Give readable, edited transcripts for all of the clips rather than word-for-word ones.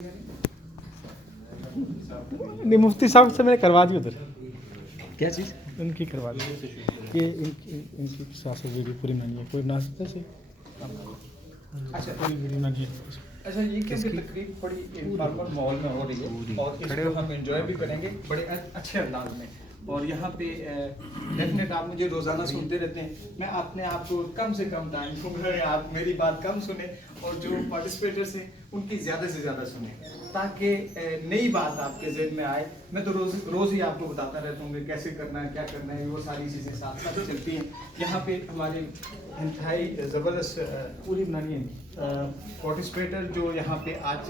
नहीं, मुफ्ती साहब से मैंने करवा दी उधर। क्या चीज़? उनकी करवा दी ये इनकी सासू वीडियो पूरी नहीं है, कोई बना सकता है। अच्छा पूरी वीडियो नहीं है। अच्छा, ये क्योंकि तकरीब बड़ी इनफॉर्मल माहौल में हो रही है और इसको हम एंजॉय भी करेंगे बड़े अच्छे अंदाज में। और यहाँ पे डेफिनेट आप मुझे रोज़ाना सुनते रहते हैं, मैं अपने आप को कम से कम टाइम दूंगा, आप मेरी बात कम सुने और जो पार्टिसिपेटर्स हैं उनकी ज़्यादा से ज़्यादा सुने ताकि नई बात आपके जहन में आए। मैं तो रोज़ ही आपको बताता रहता हूँ कि कैसे करना है, क्या करना है, वो सारी चीज़ें साथ साथ चलती हैं। यहाँ पे हमारे इंतहाई ज़बरदस्त पूरी बनानी है पार्टिसिपेटर जो यहाँ पे आज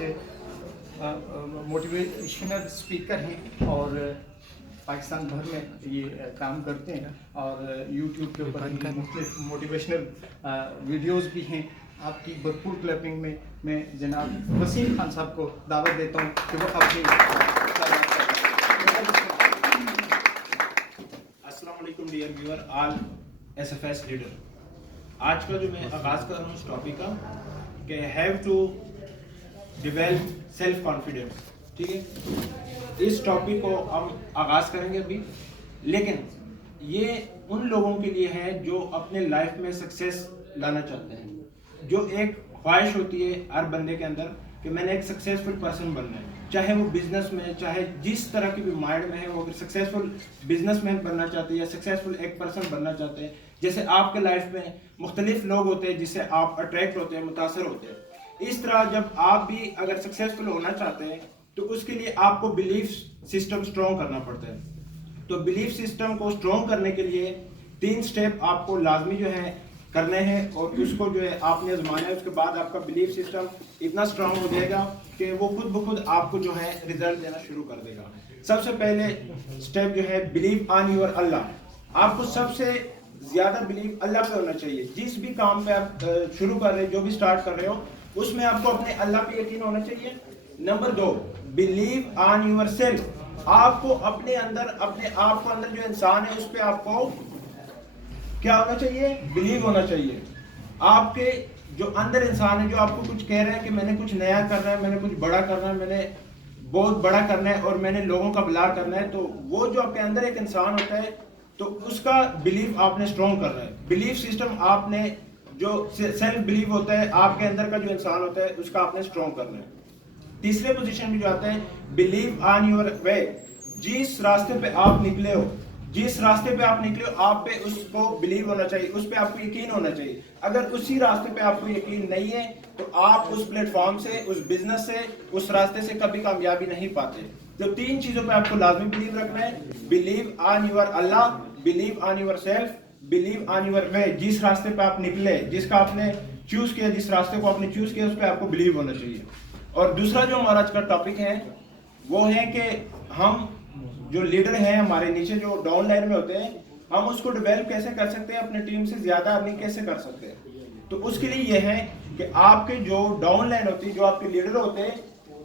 मोटिवेशनल स्पीकर हैं और पाकिस्तान भर में ये काम करते हैं और यूट्यूब के ऊपर मुख्तलिफ मोटिवेशनल वीडियोस भी हैं। आपकी भरपूर क्लैपिंग में मैं जनाब वसीम खान साहब को दावत देता हूँ कि वो अपनी अस्सलाम वालेकुम dear viewer all SFS leader. आज का जो मैं आगाज़ कर रहा हूँ इस टॉपिक का कि have to develop self confidence. ठीक है, इस टॉपिक को हम आगाज़ करेंगे अभी, लेकिन ये उन लोगों के लिए है जो अपने लाइफ में सक्सेस लाना चाहते हैं, जो एक ख्वाहिश होती है हर बंदे के अंदर कि मैंने एक सक्सेसफुल पर्सन बनना है, चाहे वो बिजनेस में, चाहे जिस तरह की भी माइंड में है, वो अगर सक्सेसफुल बिजनेसमैन बनना चाहते हैं या सक्सेसफुल एक पर्सन बनना चाहते हैं। जैसे आपके लाइफ में मुख्तलिफ लोग होते हैं जिससे आप अट्रैक्ट होते हैं, मुतासर होते हैं, इस तरह जब आप भी अगर सक्सेसफुल होना चाहते हैं तो उसके लिए आपको बिलीफ सिस्टम स्ट्रॉन्ग करना पड़ता है। तो बिलीफ सिस्टम को स्ट्रॉन्ग करने के लिए 3 स्टेप आपको लाजमी जो है करने हैं और उसको जो है आपने आजमाना है। उसके बाद आपका बिलीफ सिस्टम इतना स्ट्रॉन्ग हो जाएगा कि वो खुद ब खुद आपको जो है रिजल्ट देना शुरू कर देगा। सबसे पहले स्टेप जो है बिलीव ऑन योर अल्लाह। आपको सबसे ज्यादा बिलीव अल्लाह पे होना चाहिए। जिस भी काम पे आप शुरू कर रहे हो, जो भी स्टार्ट कर रहे हो, उसमें आपको अपने अल्लाह पे यकीन होना चाहिए। Number 2, believe on your self. आपको अपने अंदर, अपने आप को अंदर जो इंसान है उस पर आपको क्या होना चाहिए? बिलीव होना चाहिए। आपके जो अंदर इंसान है जो आपको कुछ कह रहा है कि मैंने कुछ नया करना है, मैंने कुछ बड़ा करना है, मैंने बहुत बड़ा करना है और मैंने लोगों का भला करना है, तो वो जो आपके अंदर एक इंसान होता है तो उसका बिलीव आपने स्ट्रॉन्ग करना है। बिलीफ सिस्टम आपने जो सेल्फ बिलीव होता है, आपके अंदर का जो इंसान होता है उसका आपने स्ट्रॉन्ग करना है। तीसरे पोजीशन में जो आता है बिलीव ऑन योर वे। जिस रास्ते पे आप निकले हो, जिस रास्ते पे आप निकले हो, आप पे उसको बिलीव होना चाहिए, उस पे आपको यकीन होना चाहिए। अगर उसी रास्ते पे आपको यकीन नहीं है तो आप उस प्लेटफॉर्म से, उस बिजनेस से, उस रास्ते से कभी कामयाबी नहीं पाते। तो 3 चीजों पे आपको लाजमी बिलीव रखना है। Believe on your Allah, believe on your self, believe on your way. जिस रास्ते पे आप निकले, जिसका आपने चूज किया, जिस रास्ते को आपने चूज किया, उस पर आपको बिलीव होना चाहिए। और दूसरा जो हमारा आज का टॉपिक है वो है कि हम जो लीडर हैं, हमारे नीचे जो डाउन लाइन में होते हैं, हम उसको डेवलप कैसे कर सकते हैं, अपनी टीम से ज्यादा अर्निंग कैसे कर सकते हैं। तो उसके लिए यह है कि आपके जो डाउन लाइन होती है, जो आपके लीडर होते हैं,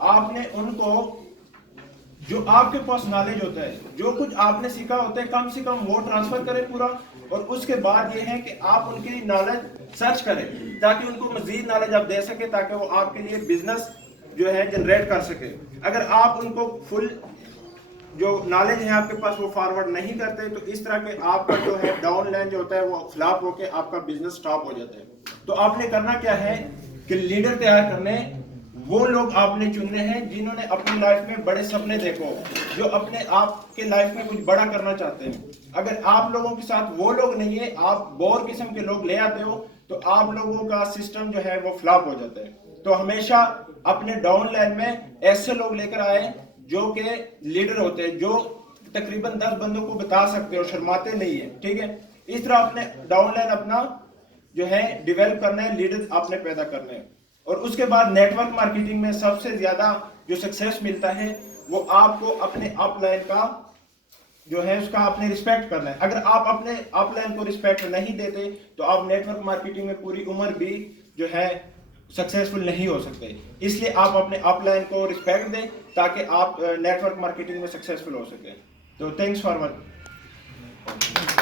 आपने उनको जो आपके पास नॉलेज होता है, जो कुछ आपने सीखा होता है, कम से कम वो ट्रांसफर करें पूरा। और उसके बाद ये है कि आप उनकी नॉलेज सर्च करें ताकि उनको मजीद नॉलेज आप दे सके, ताकि वो आपके लिए बिजनेस जो है जनरेट कर सके। अगर आप उनको फुल जो नॉलेज है आपके पास वो फॉरवर्ड नहीं करते तो इस तरह के आपका जो है डाउन लाइन जो होता है वो फ्लॉप होके आपका बिजनेस स्टॉप हो जाता है। तो आपने करना क्या है कि लीडर तैयार करने वो लोग आपने चुनने हैं जिन्होंने अपनी लाइफ में बड़े सपने देखो, जो अपने आप के लाइफ में कुछ बड़ा करना चाहते हैं। अगर आप लोगों के साथ वो लोग नहीं है, आप बोर किस्म के लोग ले आते हो, तो आप लोगों का सिस्टम जो है वो फ्लॉप हो जाता है। तो हमेशा अपने डाउन लाइन में ऐसे लोग लेकर आए जो कि लीडर होते हैं, जो तकरीबन 10 बंदों को बता सकते हो, शर्माते नहीं है। ठीक है, इस तरह अपने डाउन लाइन अपना जो है डेवलप करना है, लीडर आपने पैदा करना है। और उसके बाद नेटवर्क मार्केटिंग में सबसे ज्यादा जो सक्सेस मिलता है वो आपको अपने अपलाइन का जो है उसका आपने रिस्पेक्ट करना है। अगर आप अपने अपलाइन को रिस्पेक्ट नहीं देते तो आप नेटवर्क मार्केटिंग में पूरी उम्र भी जो है सक्सेसफुल नहीं हो सकते। इसलिए आप अपने अपलाइन को रिस्पेक्ट दें ताकि आप नेटवर्क मार्केटिंग में सक्सेसफुल हो सके। तो थैंक्स फॉर वॉचिंग।